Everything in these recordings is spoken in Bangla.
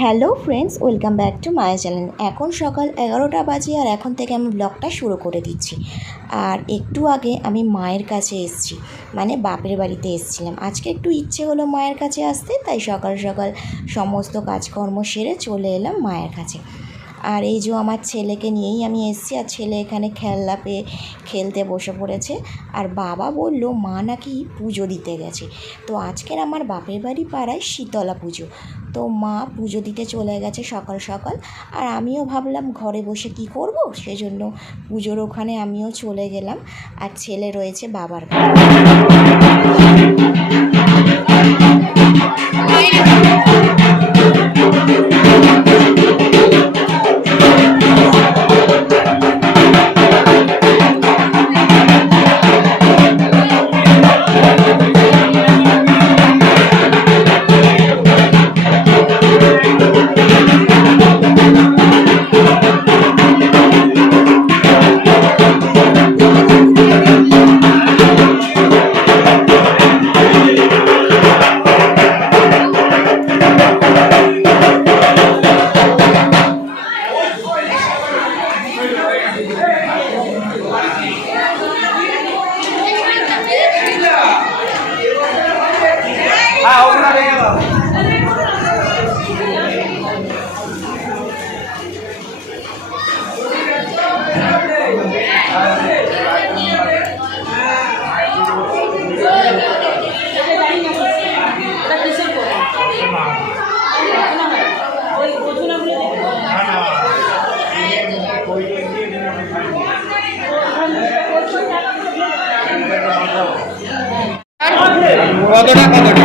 Hello friends, welcome back to Maya channel. এখন সকাল এগারোটা বাজে আর এখন থেকে আমি ব্লগটা শুরু করে দিচ্ছি। আর একটু আগে আমি মায়ের কাছে এসেছি মানে বাপের বাড়িতে এসেছিলাম। আজকে একটু ইচ্ছে হলো মায়ের কাছে আসতে, তাই সকাল সকাল সমস্ত কাজকর্ম সেরে চলে এলাম মায়ের কাছে। আর এই যে আমার ছেলেকে নিয়েই আমি এসেছি, আর ছেলে এখানে খেলনা পেয়ে খেলতে বসে পড়েছে। আর বাবা বলল, মা নাকি পুজো দিতে গেছে। তো আজকের আমার বাপের বাড়ি পাড়ায় শীতলা পুজো। তো মা পুজো দিতে চলে গেছে সকাল সকাল। আর আমিও ভাবলাম, ঘরে বসে কি করব? সেজন্য পুজোর ওখানে আমিও চলে গেলাম। আর ছেলে রয়েছে বাবার ঘরে। কতটা কতটা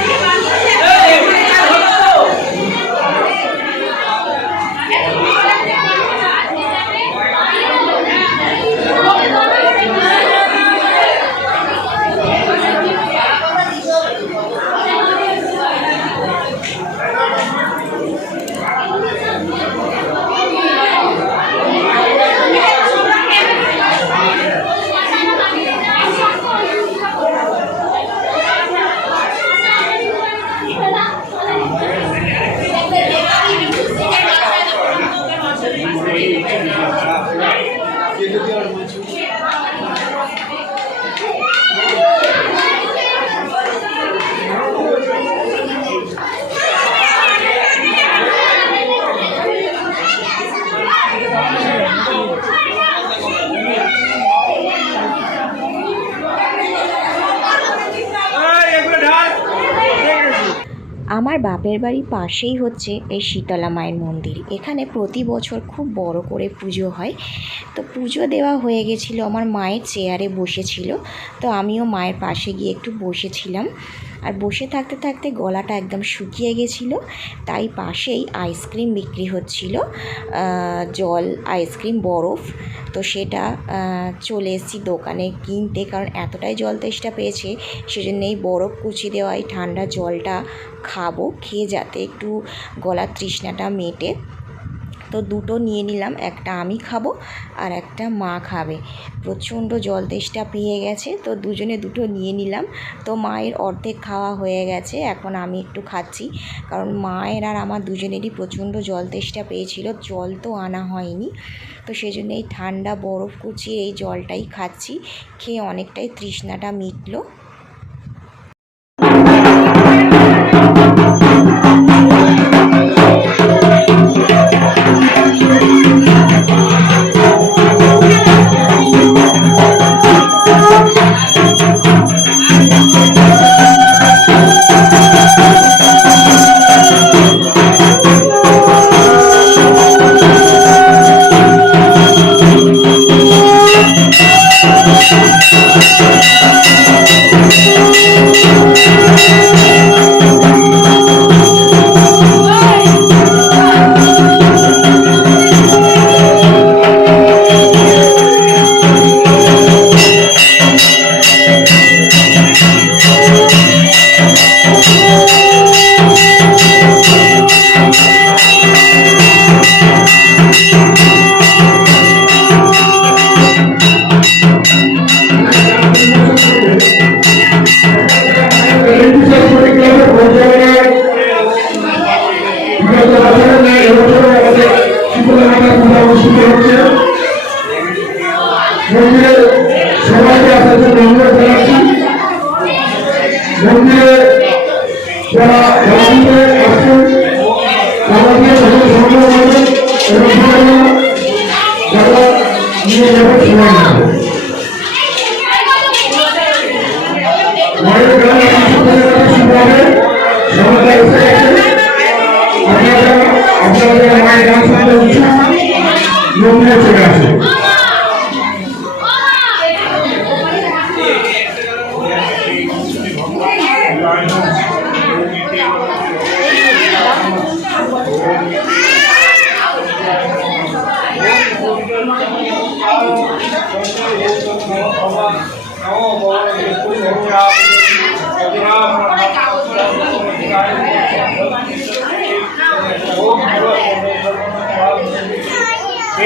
আমার বাপের বাড়ির পাশেই হচ্ছে এই শীতলা মায়ের মন্দির। এখানে প্রতি বছর খুব বড় করে পুজো হয়। তো পুজো দেওয়া হয়ে গেছিল, আমার মায়ের চেয়ারে বসেছিল। তো আমিও মায়ের পাশে গিয়ে একটু বসেছিলাম। আর বসে থাকতে থাকতে গলাটা একদম শুকিয়ে গেছিল, তাই পাশেই আইসক্রিম বিক্রি হচ্ছিল জল, আইসক্রিম, বরফ। তো সেটা চলে এসেছি দোকানে কিনতে, কারণ এতটাই জল তেষ্টা পেয়েছে সেজন্য এই বরফ কুচি দেওয়া এই ঠান্ডা জলটা খাব, খেয়ে যাতে একটু গলার তৃষ্ণাটা মেটে। তো দুটো নিয়ে নিলাম, একটা আমি খাব আর একটা মা খাবে। প্রচণ্ড জল তেষ্টা পেয়ে গেছে, তো দুজনে দুটো নিয়ে নিলাম। তো মায়ের অর্ধেক খাওয়া হয়ে গেছে, এখন আমি একটু খাচ্ছি। কারণ মায়ের আর আমার দুজনেরই প্রচণ্ড জল তেষ্টা পেয়েছিল, জল তো আনা হয়নি। তো সেজন্য এই ঠান্ডা বরফ কুচিয়ে এই জলটাই খাচ্ছি। খেয়ে অনেকটাই তৃষ্ণাটা মিটলো। বিশেষ করে ক্লাবের সবাইকে আসার জন্য অনুরোধ muito obrigado.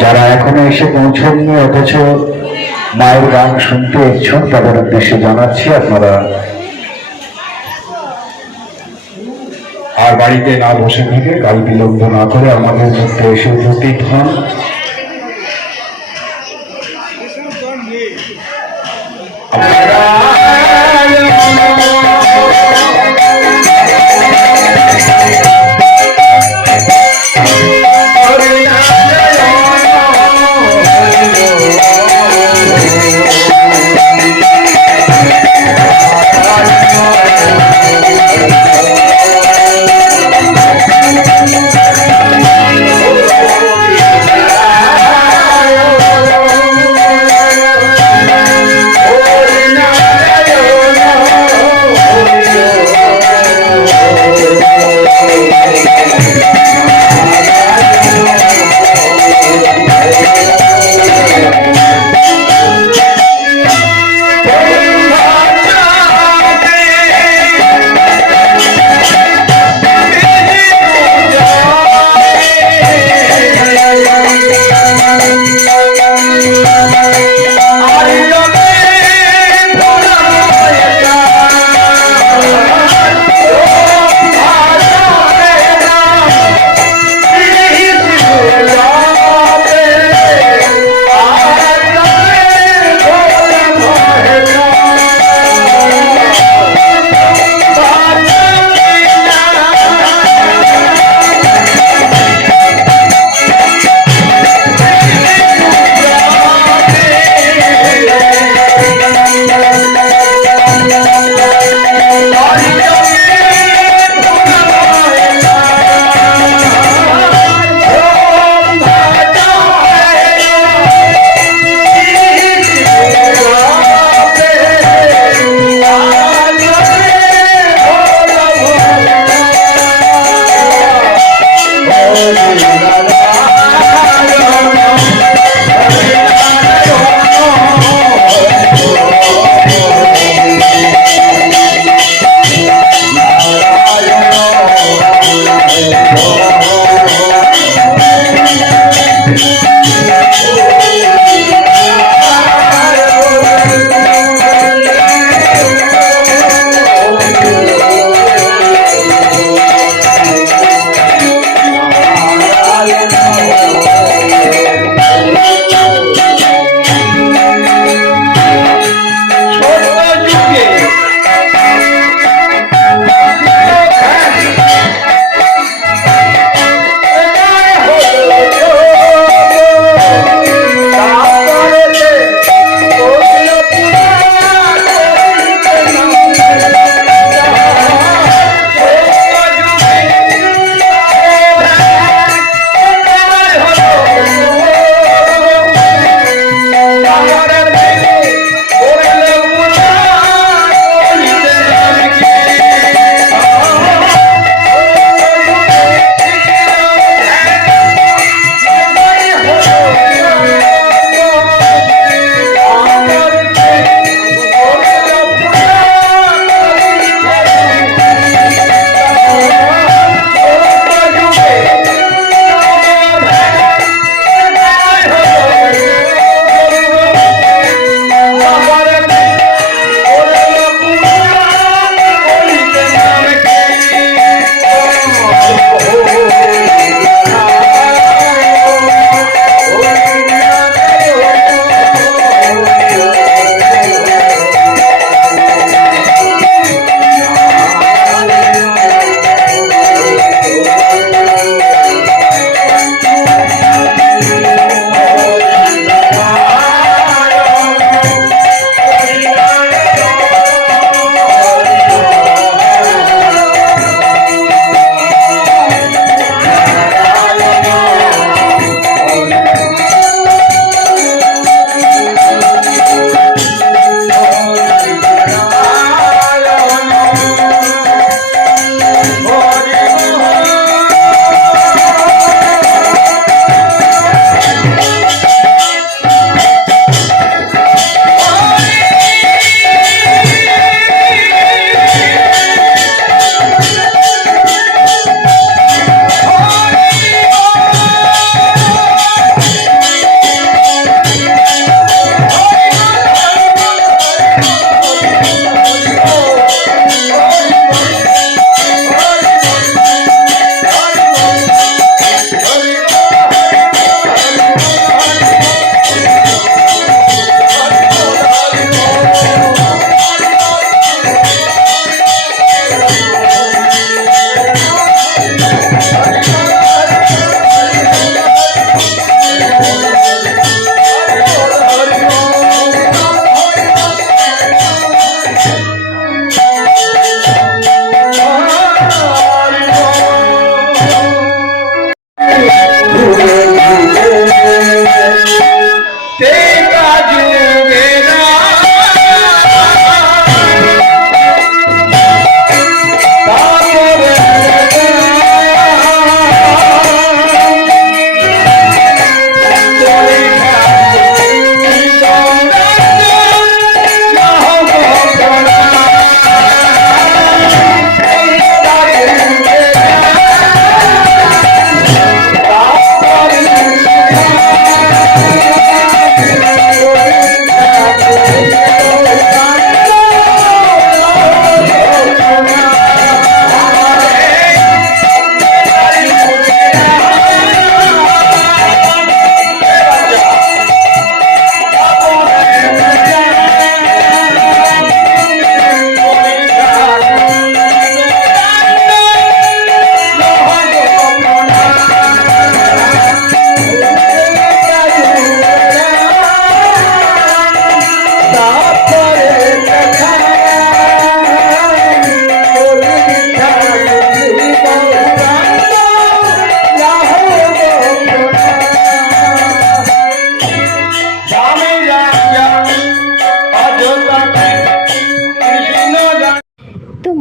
যারা এখনও এসে পৌঁছননি অথচ মায়ের গান শুনতে ইচ্ছুক, তাদের উদ্দেশ্যে জানাচ্ছি আপনারা। আর বাড়িতে না বসে থেকে কাল বিলম্ব না করে আমাদের মধ্যে এসে উপস্থিত হন।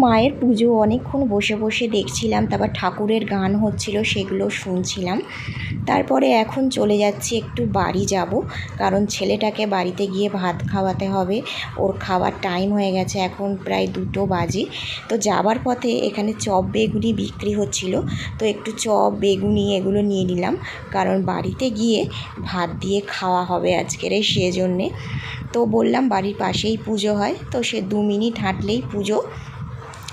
মায়ের পুজো অনেকক্ষণ বসে বসে দেখছিলাম তারপর ঠাকুরের গান হচ্ছিল সেগুলো শুনছিলাম। তারপরে এখন চলে যাচ্ছি একটু বাড়ি যাব। কারণ ছেলেটাকে বাড়িতে গিয়ে ভাত খাওয়াতে হবে। ওর খাওয়ার টাইম হয়ে গেছে, এখন প্রায় দুটো বাজে। তো যাবার পথে এখানে চপ বেগুনি বিক্রি হচ্ছিল। তো একটু চপ, বেগুনি এগুলো নিয়ে নিলাম। কারণ বাড়িতে গিয়ে ভাত দিয়ে খাওয়া হবে আজকের সেজন্যে। তো বললাম বাড়ির পাশেই পুজো হয়। তো সে দু মিনিট হাঁটলেই পুজো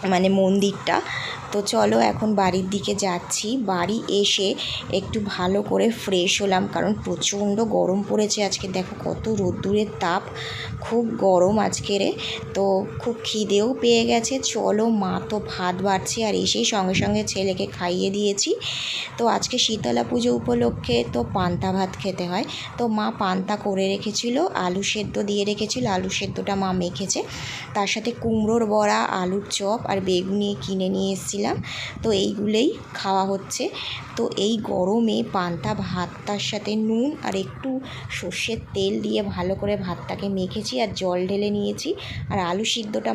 মানে মন্দিরটা। তো চলো এখন বাড়ির দিকে যাচ্ছি। বাড়ি এসে একটু ভালো করে ফ্রেশ হলাম কারণ প্রচণ্ড গরম পড়েছে আজকে। দেখো কত রোদ্দুরের তাপ, খুব গরম আজকেরে তো খুব খিদেও পেয়ে গেছে। চলো মা তো ভাত বাড়ছে আর এসেই সঙ্গে সঙ্গে ছেলেকে খাইয়ে দিয়েছি। তো আজকে শীতলা পুজো উপলক্ষে তো পান্তা ভাত খেতে হয়। তো মা পান্তা করে রেখেছিল, আলু সেদ্ধ দিয়ে রেখেছিল, আলু সেদ্ধটা মা মেখেছে। তার সাথে কুমড়োর বড়া, আলুর চপ আর বেগুনি কিনে নিয়ে এসেছিলাম। তো এইগুলোই খাওয়া হচ্ছে। তো এই গরমে পান্তা ভাতটার সাথে নুন আর একটু সর্ষের তেল দিয়ে ভালো করে ভাতটাকে মেখেছি আর জল ঢেলে নিয়েছি। আর আলু সিদ্ধটা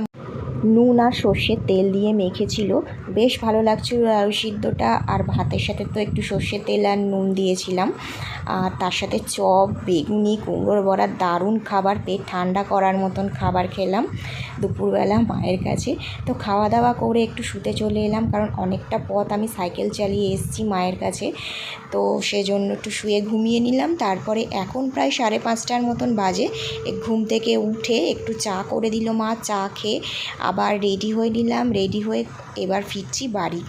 নুন আর সর্ষের তেল দিয়ে মেখেছিল। বেশ ভালো লাগছিল আলু সিদ্ধটা। আর ভাতের সাথে তো একটু সর্ষের তেল আর নুন দিয়েছিলাম। আর তার সাথে চপ, বেগুনি, কুমড়োর বড়া, দারুণ খাবার। পেট ঠান্ডা করার মতন খাবার খেলাম দুপুরবেলা মায়ের কাছে। তো খাওয়া দাওয়া করে একটু শুতে চলে এলাম কারণ অনেকটা পথ আমি সাইকেল চালিয়ে এসেছি মায়ের কাছে। তো সেজন্য একটু শুয়ে ঘুমিয়ে নিলাম। তারপরে এখন প্রায় সাড়ে পাঁচটার মতন বাজে। ঘুম থেকে উঠে একটু চা করে দিল মা। চা খেয়ে আবার রেডি হয়ে নিলাম রেডি হয়ে এবার ফিরছি বাড়ি।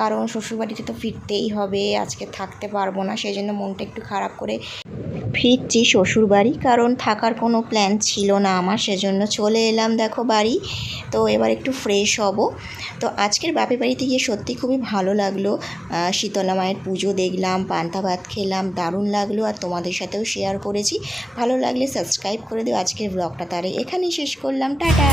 কারণ শ্বশুরবাড়িতে তো ফিরতেই হবে, আজকে থাকতে পারব না সেই জন্য মনটা একটু খারাপ করে ফিরছি শ্বশুরবাড়ি। কারণ থাকার কোনো প্ল্যান ছিল না আমার, সেজন্য চলে এলাম দেখো বাড়ি। তো এবার একটু ফ্রেশ হব। তো আজকের বাপের বাড়িতে গিয়ে সত্যি খুবই ভালো লাগল। শীতলা মায়ের পুজো দেখলাম, পান্তা ভাত খেলাম, দারুণ লাগল, আর তোমাদের সাথেও শেয়ার করেছি। ভালো লাগলে সাবস্ক্রাইব করে দিও আজকের ব্লগটা তারে এখানেই শেষ করলাম। টাটা!